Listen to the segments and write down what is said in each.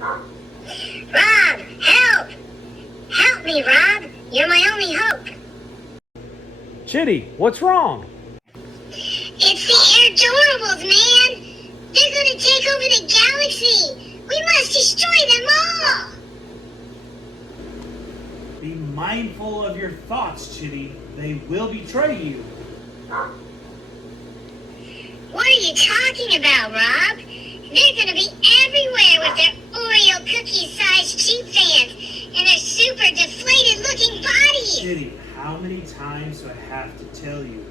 Rob, help! Help me, Rob! You're my only hope! Chitty, what's wrong? It's the Air Durables, man! They're gonna take over the galaxy! We must destroy them all! Be mindful of your thoughts, Chitty. They will betray you. What are you talking about, Rob? They're gonna be everywhere with their Oreo cookie-sized cheap fans and their super deflated-looking bodies! Chitty, how many times do I have to tell you?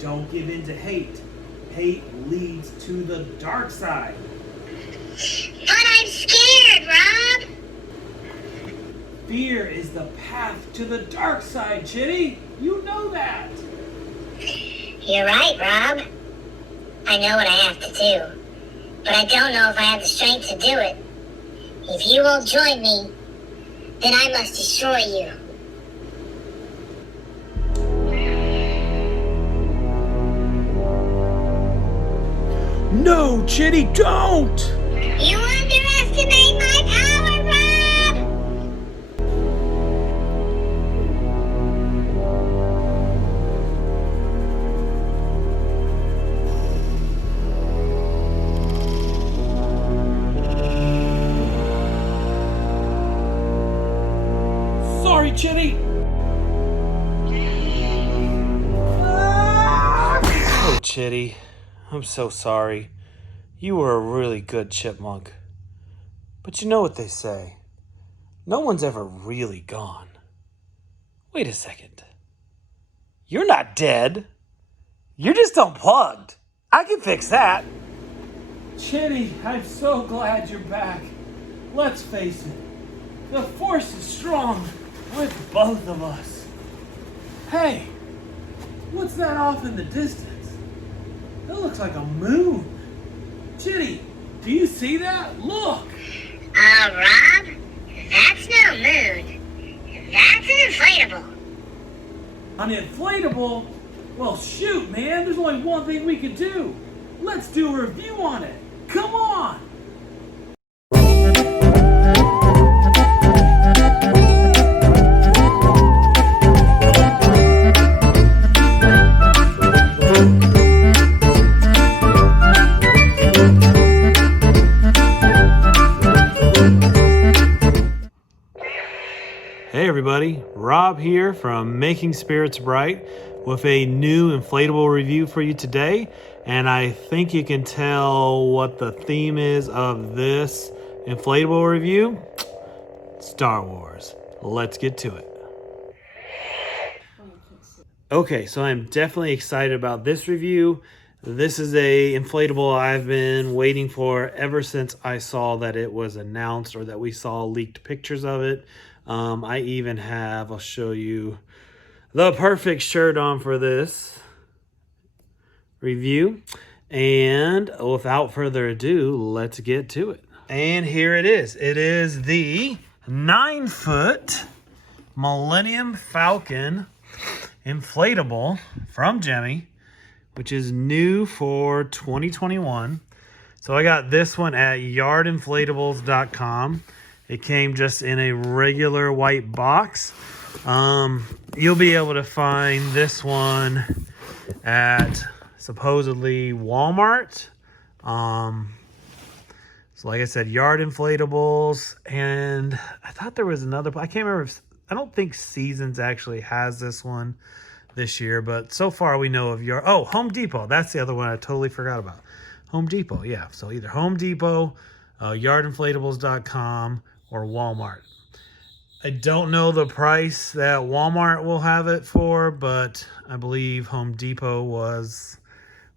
Don't give in to hate. Hate leads to the dark side. But I'm scared, Rob! Fear is the path to the dark side, Chitty. You know that. You're right, Rob. I know what I have to do, but I don't know if I have the strength to do it. If you won't join me, then I must destroy you. No, Chitty, don't! You underestimate my power, Rob! Sorry, Chitty. Oh, Chitty, I'm so sorry. You were a really good chipmunk. But you know what they say. No one's ever really gone. Wait a second. You're not dead. You're just unplugged. I can fix that. Chitty, I'm so glad you're back. Let's face it. The force is strong with both of us. Hey, what's that off in the distance? That looks like a moon. Chitty, do you see that? Look! Rob, that's no moon. That's an inflatable. An inflatable? Well, shoot, man. There's only one thing we can do. Let's do a review on it. Come on! Hey everybody, Rob here from Making Spirits Bright with a new inflatable review for you today. And I think you can tell what the theme is of this inflatable review. Star Wars. Let's get to it. Okay, so I'm definitely excited about this review. This is a inflatable I've been waiting for ever since I saw that it was announced or that we saw leaked pictures of it. I even have, I'll show you, the perfect shirt on for this review. And without further ado, let's get to it. And here it is. It is the 9-foot Millenium Falcon Inflatable from Jemmy, which is new for 2021. So I got this one at yardinflatables.com. It came just in a regular white box. You'll be able to find this one at supposedly Walmart. So like I said, Yard Inflatables. And I thought there was another, I can't remember. I don't think Seasons actually has this one this year, but so far we know of Home Depot. That's the other one I totally forgot about. Home Depot, yeah. So either Home Depot, yardinflatables.com, or Walmart. I don't know the price that Walmart will have it for, but I believe Home Depot was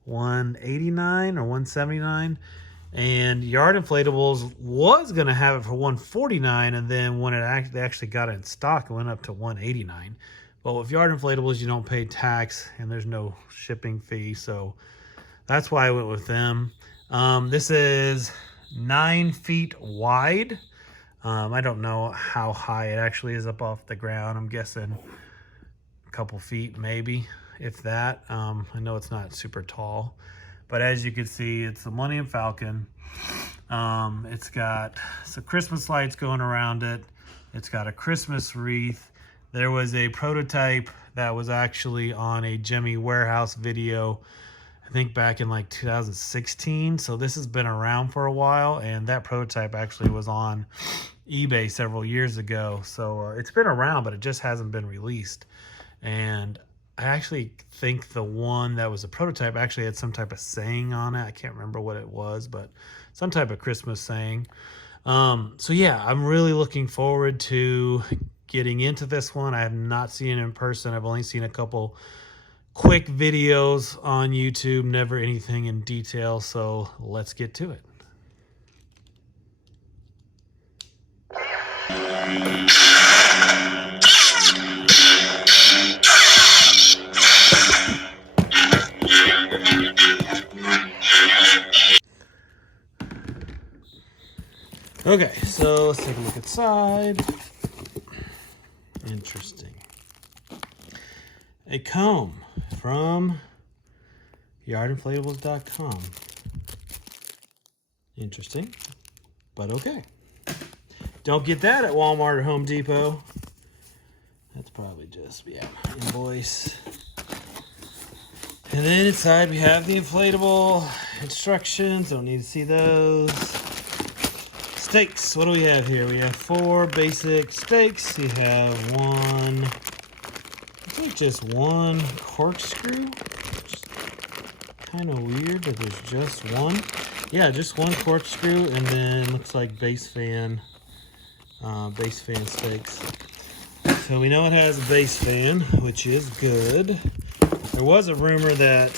$189 or $179, and Yard Inflatables was going to have it for $149, and then when they actually got it in stock, it went up to $189. But with Yard Inflatables, you don't pay tax, and there's no shipping fee, so that's why I went with them. This is 9 feet wide. I don't know how high it actually is up off the ground. I'm guessing a couple feet maybe, if that. I know it's not super tall, But as you can see, it's the Millennium Falcon. It's got some Christmas lights going around it. It's got a Christmas wreath. There was a prototype that was actually on a Jimmy Warehouse video, I think back in like 2016. So this has been around for a while, and that prototype actually was on eBay several years ago. So it's been around, but it just hasn't been released. And I actually think the one that was a prototype actually had some type of saying on it. I can't remember what it was, but some type of Christmas saying. So yeah, I'm really looking forward to getting into this one. I have not seen it in person. I've only seen a couple quick videos on YouTube, never anything in detail. So let's get to it. Okay, so let's take a look inside. Interesting. A comb from yardinflatables.com. Interesting, but okay. Don't get that at Walmart or Home Depot. That's probably just, yeah, invoice. And then inside we have the inflatable instructions. Don't need to see those. Stakes. What do we have here? We have 4 basic stakes. You have one, I think just one corkscrew. Kind of weird, but there's just one. Yeah, just one corkscrew, and then looks like base fan stakes. So we know it has a base fan, which is good. There was a rumor that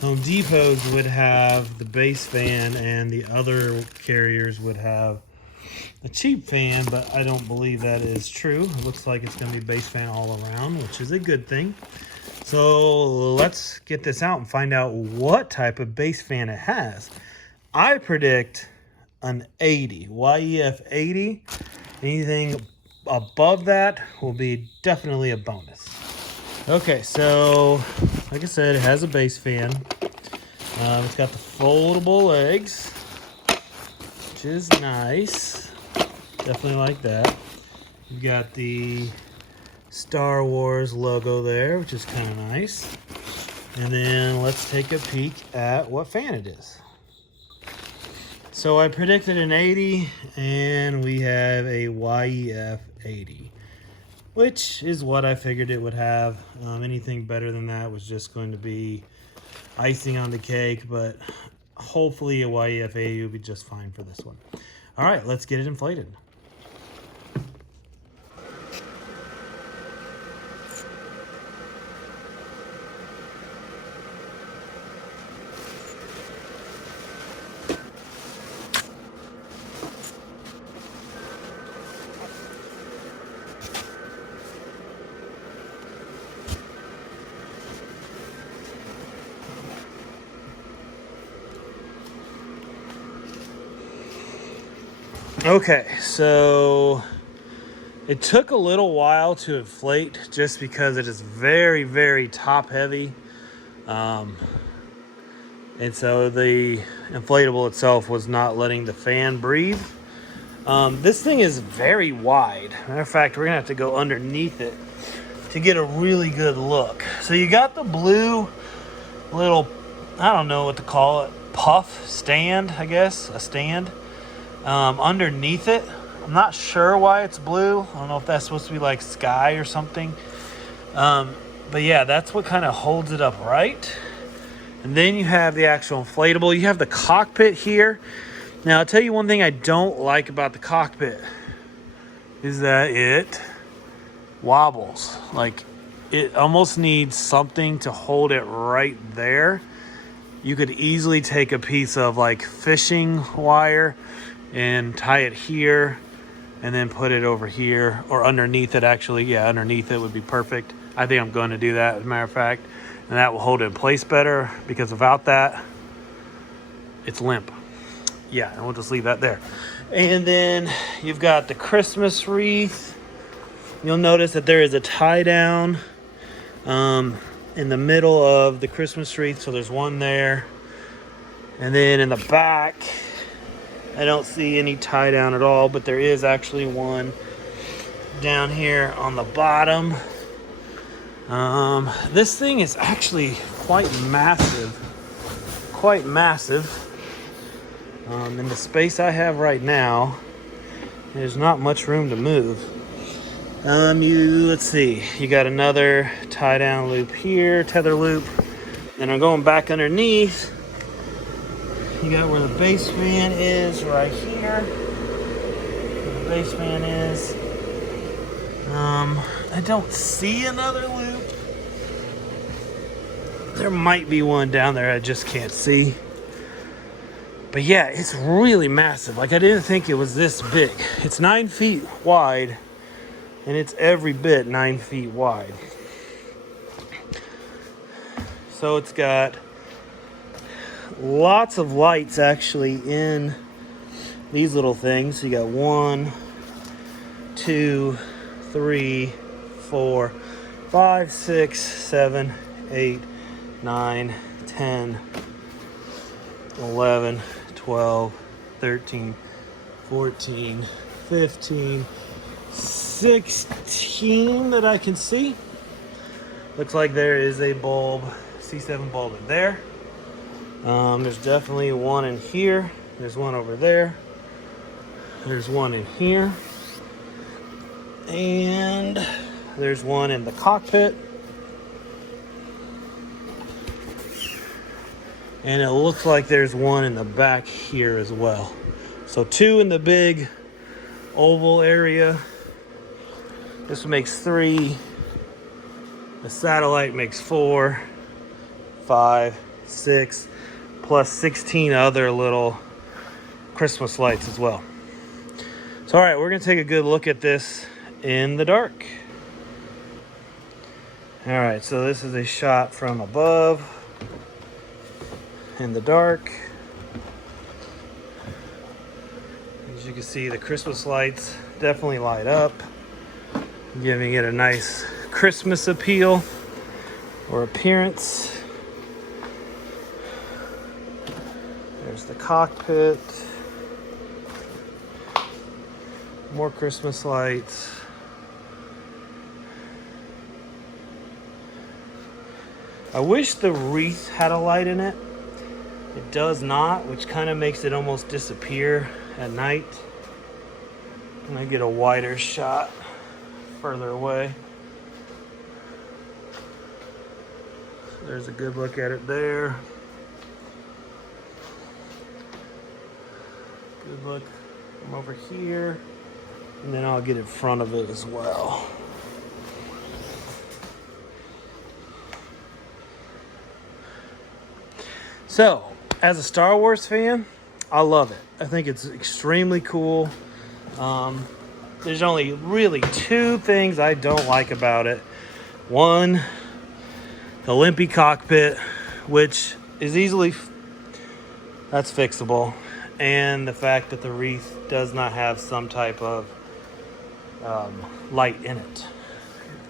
Home Depots would have the base fan and the other carriers would have a cheap fan, but I don't believe that is true. It looks like it's going to be base fan all around, which is a good thing. So let's get this out and find out what type of base fan it has. I predict an 80, YEF 80. Anything above that will be definitely a bonus. Okay, so like I said, it has a base fan. It's got the foldable legs, which is nice. Definitely like that. You've got the Star Wars logo there, which is kind of nice. And then let's take a peek at what fan it is. So I predicted an 80, and we have a YEF 80, which is what I figured it would have. Anything better than that was just going to be icing on the cake, but hopefully a YEF 80 will be just fine for this one. All right, let's get it inflated. Okay, so it took a little while to inflate just because it is very, very top heavy. And so the inflatable itself was not letting the fan breathe. This thing is very wide. Matter of fact, we're gonna have to go underneath it to get a really good look. So you got the blue little, I don't know what to call it, puff stand, I guess, a stand. Underneath it, I'm not sure why it's blue. I don't know if that's supposed to be like sky or something. But yeah, that's what kind of holds it upright. And then you have the actual inflatable. You have the cockpit here. Now, I'll tell you one thing I don't like about the cockpit is that it wobbles. Like, it almost needs something to hold it right there. You could easily take a piece of like fishing wire and tie it here and then put it over here or underneath it. Actually, yeah, underneath it would be perfect. I think I'm going to do that, as a matter of fact, and that will hold it in place better, because without that, it's limp. Yeah, and we'll just leave that there. And then you've got the Christmas wreath. You'll notice that there is a tie down, and in the middle of the Christmas wreath. So there's one there. And then in the back, I don't see any tie down at all, but there is actually one down here on the bottom. This thing is actually quite massive. In the space I have right now, there's not much room to move. Let's see. You got another tie down loop here, tether loop. Then I'm going back underneath. You got where the base fan is right here. Where the base fan is. I don't see another loop. There might be one down there I just can't see. But yeah, it's really massive. Like, I didn't think it was this big. It's 9 feet wide, and it's every bit 9 feet wide. So it's got lots of lights actually in these little things. You got 1, 2, 3, 4, 5, 6, 7, 8, 9, 10, 11, 12, 13, 14, 15, 16 that I can see. Looks like there is a bulb, C7 bulb in there. There's definitely one in here. There's one over there. There's one in here. And there's one in the cockpit. And it looks like there's one in the back here as well. So 2 in the big oval area. This makes 3. The satellite makes 4, 5, 6, plus 16 other little Christmas lights as well. So all right, we're gonna take a good look at this in the dark. All right, so this is a shot from above. In the dark. As you can see, the Christmas lights definitely light up, giving it a nice Christmas appeal or appearance. There's the cockpit. More Christmas lights. I wish the wreath had a light in it. It does not, which kind of makes it almost disappear at night. And I get a wider shot further away. There's a good look at it there. Good look from over here. And then I'll get in front of it as well. So, as a Star Wars fan, I love it. I think it's extremely cool. There's only really 2 things I don't like about it. One, the limpy cockpit, which is that's fixable. And the fact that the wreath does not have some type of light in it.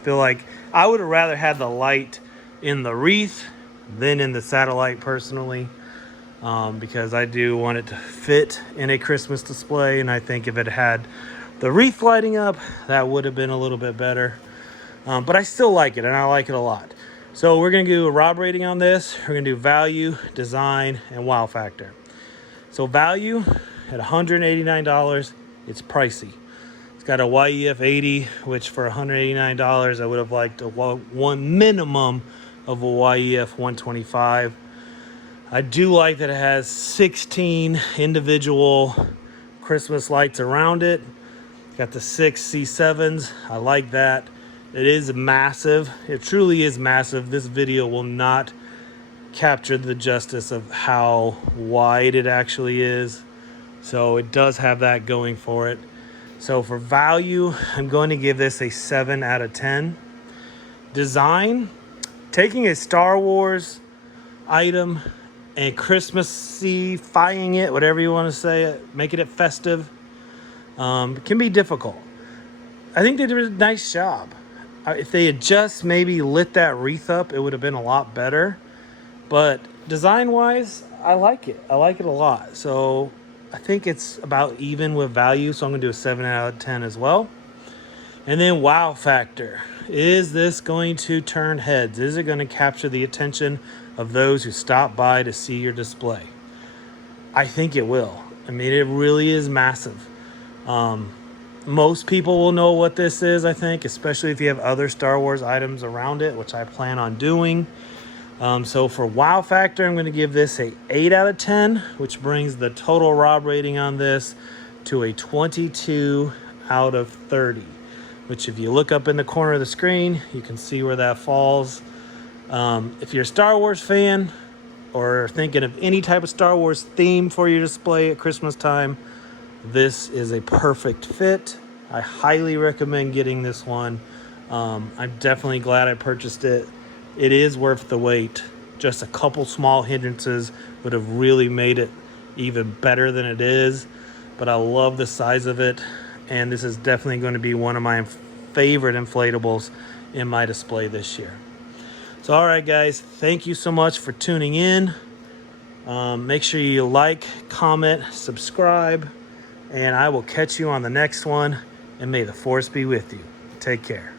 I feel like I would have rather had the light in the wreath than in the satellite personally. Because I do want it to fit in a Christmas display, and I think if it had the wreath lighting up, that would have been a little bit better. But I still like it, and I like it a lot. So we're going to do a Rob rating on this. We're going to do value, design, and wow factor. So value, at $189, it's pricey. It's got a YEF 80, which for $189, I would have liked one minimum of a YEF 125. I do like that it has 16 individual Christmas lights around it. Got the 6 C7s. I like that. It is massive. It truly is massive. This video will not capture the justice of how wide it actually is. So it does have that going for it. So for value, I'm going to give this a 7 out of 10. Design, taking a Star Wars item and Christmassifying it, whatever you want to say it, making it festive, can be difficult. I think they did a nice job. If they had just maybe lit that wreath up, it would have been a lot better. But design-wise, I like it. I like it a lot. So I think it's about even with value. So I'm going to do a 7 out of 10 as well. And then wow factor. Is this going to turn heads? Is it going to capture the attention of those who stop by to see your display? I think it will. I mean, it really is massive. Most people will know what this is, I think, especially if you have other Star Wars items around it, which I plan on doing. So for wow factor, I'm going to give this a 8 out of 10, which brings the total Rob rating on this to a 22 out of 30, which if you look up in the corner of the screen, you can see where that falls. If you're a Star Wars fan or thinking of any type of Star Wars theme for your display at Christmas time, this is a perfect fit. I highly recommend getting this one. I'm definitely glad I purchased it. It is worth the wait. Just a couple small hindrances would have really made it even better than it is. But I love the size of it. And this is definitely going to be one of my favorite inflatables in my display this year. So, all right, guys. Thank you so much for tuning in. Make sure you like, comment, subscribe. And I will catch you on the next one. And may the Force be with you. Take care.